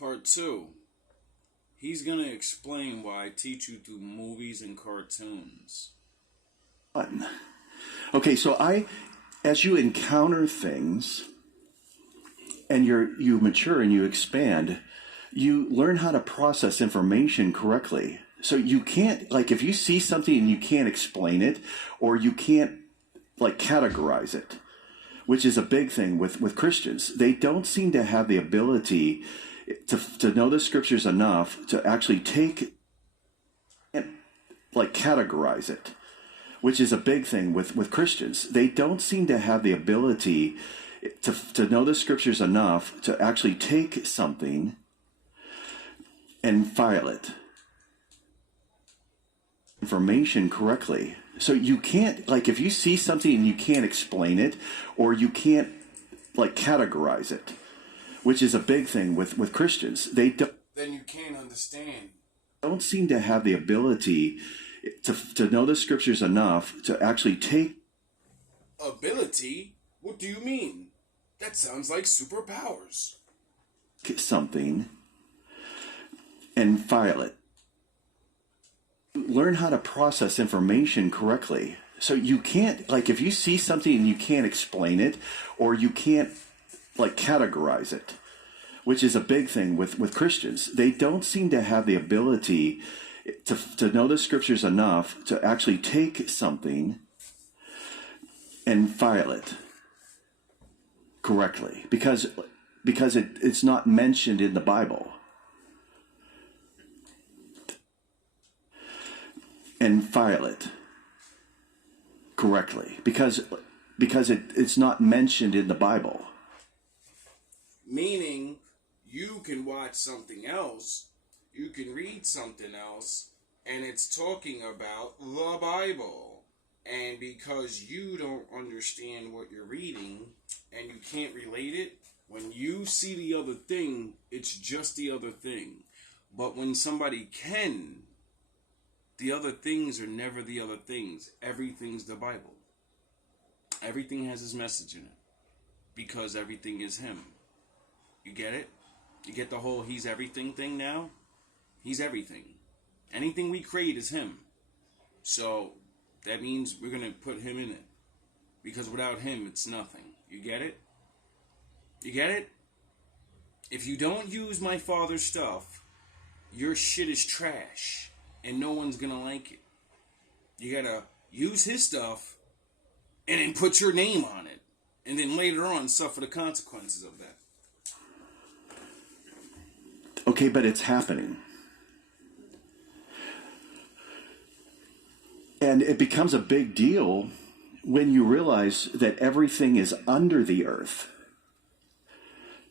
Part 2. He's going to explain why I teach you through movies and cartoons. Okay, so as you encounter things and you mature and you expand, you learn how to process information correctly. So you can't, like, if you see something and you can't explain it, or you can't, like, categorize it, which is a big thing with Christians. They don't seem to have the ability to know the scriptures enough to actually take and, like, categorize it, which is a big thing with Christians. They don't seem to have the ability to know the scriptures enough to actually take something and file it information correctly. So you can't, like, if you see something and you can't explain it, or you can't, like, categorize it, which is a big thing with Christians. They don't. Then you can't understand. Don't seem to have the ability to know the scriptures enough to actually take. Ability? What do you mean? That sounds like superpowers. Something and file it. Learn how to process information correctly. So you can't, like, if you see something and you can't explain it, or you can't, like, categorize it, which is a big thing with Christians. They don't seem to have the ability to know the scriptures enough to actually take something and file it correctly, because it's not mentioned in the Bible. And file it correctly, because it's not mentioned in the Bible. Meaning, you can watch something else, you can read something else, and it's talking about the Bible. And because you don't understand what you're reading, and you can't relate it, when you see the other thing, it's just the other thing. But when somebody can, the other things are never the other things. Everything's the Bible. Everything has his message in it. Because everything is him. You get it? You get the whole he's everything thing now? He's everything. Anything we create is him. So that means we're going to put him in it. Because without him, it's nothing. You get it? You get it? If you don't use my father's stuff, your shit is trash. And no one's going to like it. You got to use his stuff and then put your name on it. And then later on suffer the consequences of that. Okay, but it's happening. And it becomes a big deal when you realize that everything is under the earth.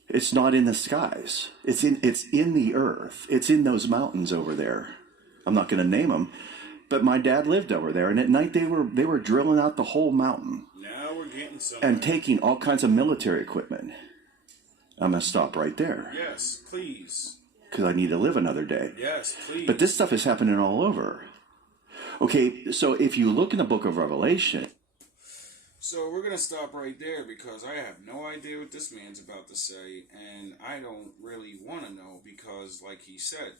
It's not in the skies. It's in the earth. It's in those mountains over there. I'm not going to name them, but my dad lived over there, and at night they were drilling out the whole mountain. Now we're getting somewhere. And taking all kinds of military equipment. I'm going to stop right there. Yes, please. Because I need to live another day. Yes, please. But this stuff is happening all over. Okay, so if you look in the book of Revelation. So we're going to stop right there because I have no idea what this man's about to say, and I don't really want to know because, like he said,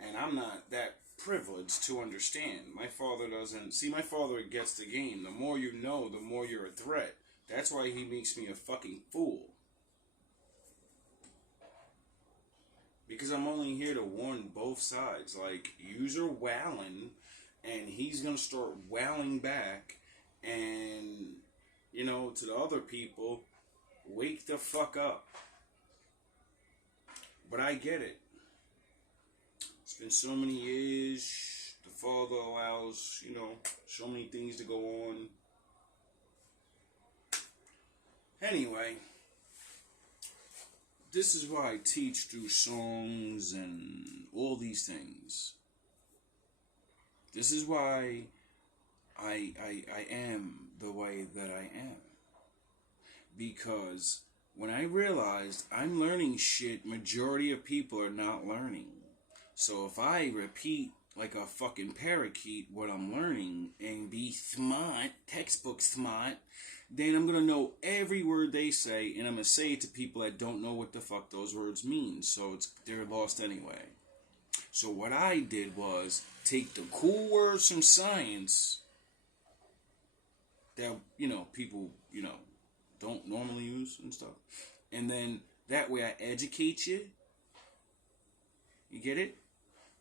and I'm not that privileged to understand. My father doesn't. See, my father gets the game. The more you know, the more you're a threat. That's why he makes me a fucking fool. Because I'm only here to warn both sides. Like, yous are wowing, and he's going to start wowing back. And, you know, to the other people, wake the fuck up. But I get it. It's been so many years. The Father allows, you know, so many things to go on. Anyway, this is why I teach through songs and all these things. This is why I am the way that I am. Because when I realized I'm learning shit majority of people are not learning. So if I repeat like a fucking parakeet what I'm learning and be smart, textbook smart, then I'm going to know every word they say, and I'm going to say it to people that don't know what the fuck those words mean. So they're lost anyway. So what I did was take the cool words from science that, people, don't normally use and stuff. And then that way I educate you. You get it?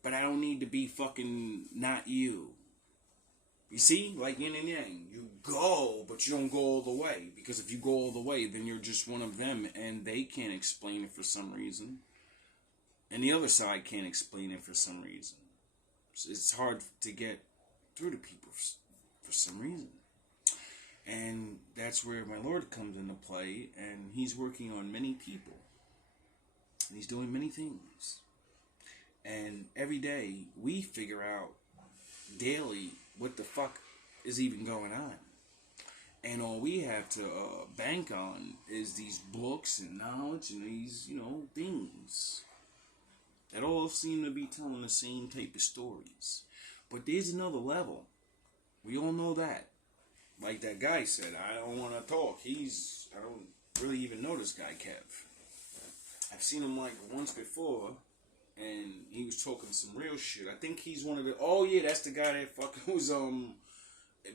But I don't need to be fucking not you. You see? Like yin and yang. You go, but you don't go all the way. Because if you go all the way, then you're just one of them, and they can't explain it for some reason. And the other side can't explain it for some reason. It's hard to get through to people for some reason. And that's where my Lord comes into play, and He's working on many people. And He's doing many things. And every day, we figure out daily what the fuck is even going on. And all we have to bank on is these books and knowledge and these, things that all seem to be telling the same type of stories. But there's another level. We all know that. Like that guy said, I don't want to talk. I don't really even know this guy, Kev. I've seen him like once before, and he was talking some real shit. I think he's one of the... Oh, yeah, that's the guy that fucking was,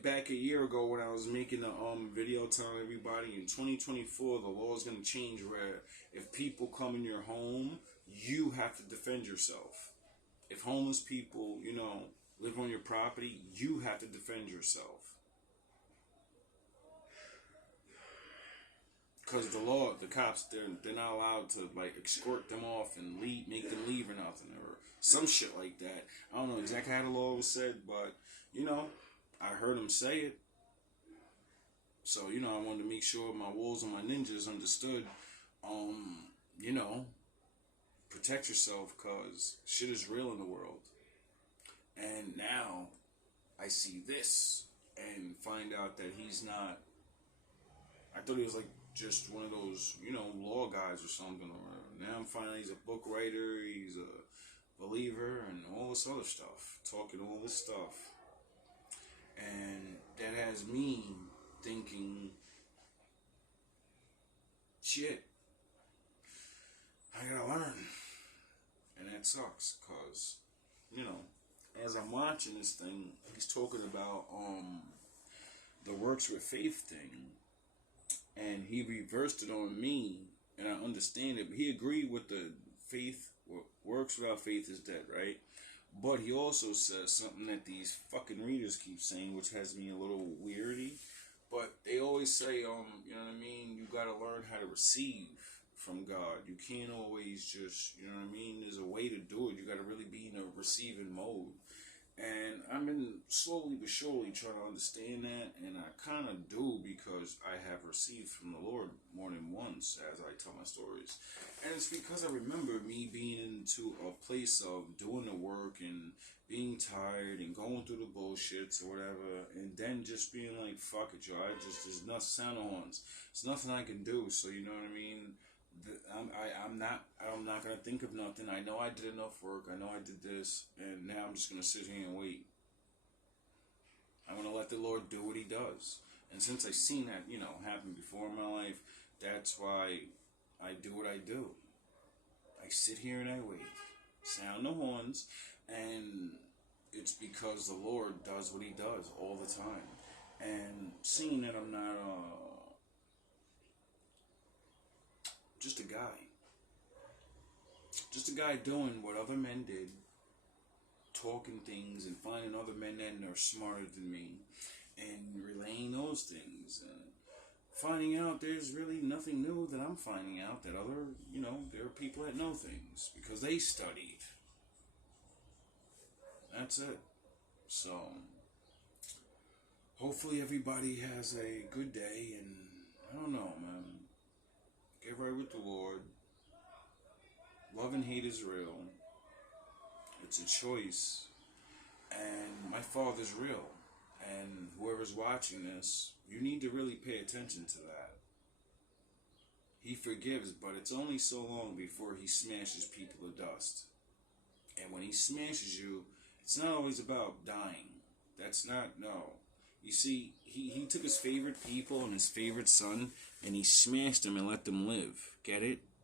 back a year ago when I was making a video telling everybody in 2024 the law is going to change where if people come in your home, you have to defend yourself. If homeless people, live on your property, you have to defend yourself. Because the law, the cops, they're not allowed to like escort them off and make them leave or nothing, or some shit like that. I don't know exactly how the law was said, but I heard him say it. So I wanted to make sure my wolves and my ninjas understood. Protect yourself, cause shit is real in the world. And now I see this and find out that he's not. I thought he was like just one of those, law guys or something. Or now I'm finding he's a book writer, he's a believer, and all this other stuff. Talking all this stuff. And that has me thinking, shit, I gotta learn. And that sucks, because, as I'm watching this thing, he's talking about the works with faith thing. And he reversed it on me, and I understand it. But he agreed with the faith, works without faith is dead, right? But he also says something that these fucking readers keep saying, which has me a little weirdy. But they always say, you know what I mean? You gotta learn how to receive from God. You can't always just, There's a way to do it. You gotta really be in a receiving mode. And I've been slowly but surely trying to understand that, and I kind of do because I have received from the Lord more than once as I tell my stories. And it's because I remember me being into a place of doing the work and being tired and going through the bullshits or whatever, and then just being like, fuck it, y'all, there's nothing, sound of horns. There's nothing I can do, so you know what I mean? I'm not gonna think of nothing. I know I did enough work. I know I did this, and now I'm just gonna sit here and wait. I'm gonna let the Lord do what He does. And since I've seen that, happen before in my life, that's why I do what I do. I sit here and I wait, sound the horns, and it's because the Lord does what He does all the time. And seeing that I'm not just a guy doing what other men did, talking things and finding other men that are smarter than me and relaying those things, and finding out there's really nothing new that I'm finding out, that other, there are people that know things because they studied. That's it. So hopefully everybody has a good day, and I don't know, man. Get right with the Lord. Love and hate is real. It's a choice. And my Father's real. And whoever's watching this, you need to really pay attention to that. He forgives, but it's only so long before He smashes people to dust. And when He smashes you, it's not always about dying. That's not, no. You see, he took his favorite people and his favorite son, and he smashed them and let them live. Get it?